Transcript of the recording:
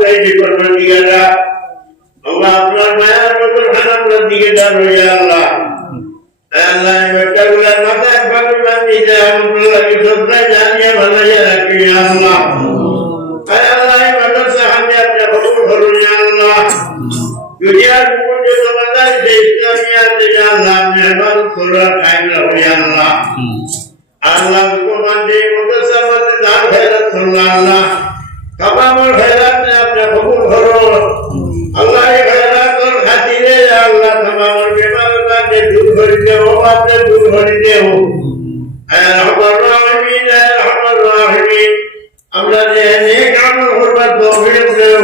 कहीं डिपर कर दिया जा अल्लाह अपना माया को तो खाना कर दिए डाल हो, या अल्लाह। अल्लाह ये बेटा बोला ना तो बग बग नहीं जाए हम बोला कि सबसे जानिए भला ये रखी या अल्लाह। अल्लाह ये बेटा से हमें अपने भगवान भरो या अल्लाह। दुनिया को जो समझदार देखता नहीं आते, या अल्लाह। मेहमान थोड़ा टाइम रहो, या अल्लाह। अल्लाह को मान दे मुकसर मत दान खैरत सुल्लाह अल्लाह। कबाबर করে দেও আপনি দূর করে দেও রহমান রাহিমিন রহমান রাহিমিন আমরা যে নেক আমল করবার তৌফিক দেও